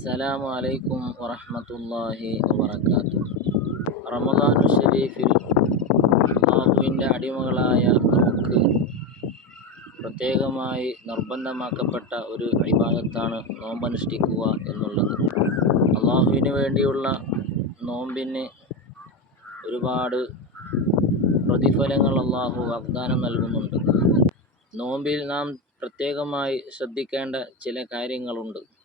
അസ്സലാമു അലൈക്കും വറഹ്മത്തുള്ളാഹി വബറകാതുഹു. റമദാനു ഷരീഫിൽ അള്ളാഹുവിന്റെ അടിമകളായ നമുക്ക് പ്രത്യേകമായി നിർബന്ധമാക്കപ്പെട്ട ഒരു അടിഭാഗത്താണ് നോമ്പനുഷ്ഠിക്കുക എന്നുള്ളത്. അള്ളാഹുവിന് വേണ്ടിയുള്ള നോമ്പിന് ഒരുപാട് പ്രതിഫലങ്ങൾ അള്ളാഹു വാഗ്ദാനം നൽകുന്നുണ്ട്. നോമ്പിൽ നാം പ്രത്യേകമായി ശ്രദ്ധിക്കേണ്ട ചില കാര്യങ്ങളുണ്ട്.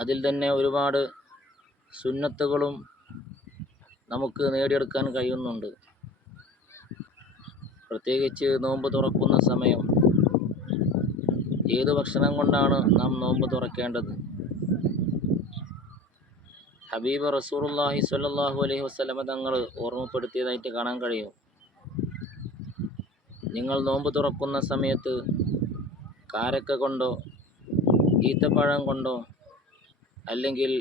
അതിൽ തന്നെ ഒരുപാട് സുന്നത്തുകളും നമുക്ക് നേടിയെടുക്കാൻ കഴിയുന്നുണ്ട്. പ്രത്യേകിച്ച് നോമ്പ് തുറക്കുന്ന സമയം. ഏത് ഭക്ഷണം കൊണ്ടാണ് നാം നോമ്പ് തുറക്കേണ്ടത്? ഹബീബ് റസൂറുല്ലാഹി സ്വല്ലല്ലാഹു അലൈഹി വസ്ലമ തങ്ങൾ ഓർമ്മപ്പെടുത്തിയതായിട്ട് കാണാൻ കഴിയും. നിങ്ങൾ നോമ്പ് തുറക്കുന്ന സമയത്ത് കാരക്ക കൊണ്ടോ ഈത്തപ്പഴം കൊണ്ടോ അല്ലെങ്കിൽ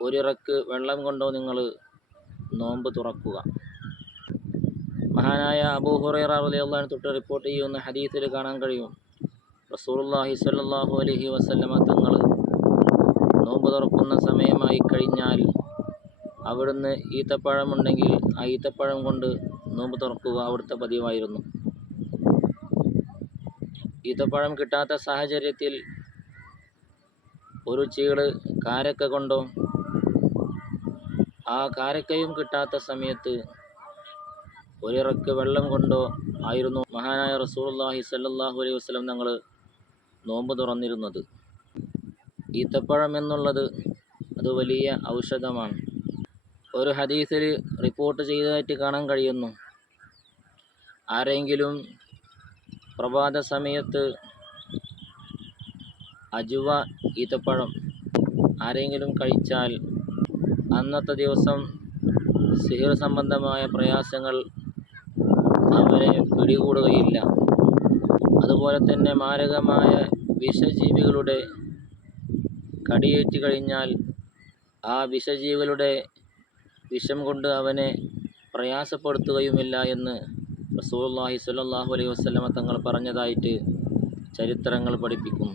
ഒരിറക്ക് വെള്ളം കൊണ്ടോ നിങ്ങൾ നോമ്പ് തുറക്കുക. മഹാനായ അബൂ ഹുറൈറ റളിയല്ലാഹു അൻഹു തൊട്ട് റിപ്പോർട്ട് ചെയ്യുന്ന ഹദീസിൽ കാണാൻ കഴിയും. റസൂലുള്ളാഹി സ്വല്ലല്ലാഹു അലൈഹി വസല്ലമ തങ്ങൾ നോമ്പ് തുറക്കുന്ന സമയമായി കഴിഞ്ഞാൽ അവിടുന്ന് ഈത്തപ്പഴമുണ്ടെങ്കിൽ ആ ഈത്തപ്പഴം കൊണ്ട് നോമ്പ് തുറക്കുക അവിടുത്തെ പതിവായിരുന്നു. ഈത്തപ്പഴം കിട്ടാത്ത സാഹചര്യത്തിൽ ഒരു ചീട് കാരക്ക കൊണ്ടോ ആ കാരക്കയും കിട്ടാത്ത സമയത്ത് ഒരിറക്ക് വെള്ളം കൊണ്ടോ ആയിരുന്നു മഹാനായ റസൂലുള്ളാഹി സല്ലാഹു അലൈഹി വസ്ലം ഞങ്ങൾ നോമ്പ് തുറന്നിരുന്നത്. ഈത്തപ്പഴം എന്നുള്ളത് അത് വലിയ ഔഷധമാണ്. ഒരു ഹദീസിൽ റിപ്പോർട്ട് ചെയ്തതായിട്ട് കാണാൻ കഴിയുന്നു. ആരെങ്കിലും പ്രഭാത സമയത്ത് അജുവ ഈത്തപ്പഴം ആരെങ്കിലും കഴിച്ചാൽ അന്നത്തെ ദിവസം സിഹിർ സംബന്ധമായ പ്രയാസങ്ങൾ അവരെ പിടികൂടുകയില്ല. അതുപോലെ തന്നെ മാരകമായ വിഷജീവികളുടെ കടിയേറ്റ് കഴിഞ്ഞാൽ ആ വിഷജീവികളുടെ വിഷം കൊണ്ട് അവനെ പ്രയാസപ്പെടുത്തുകയുമില്ല എന്ന് റസൂലുള്ളാഹി സ്വല്ലല്ലാഹു അലൈഹി വസല്ലമ തങ്ങൾ പറഞ്ഞതായിട്ട് ചരിത്രങ്ങൾ പഠിപ്പിക്കുന്നു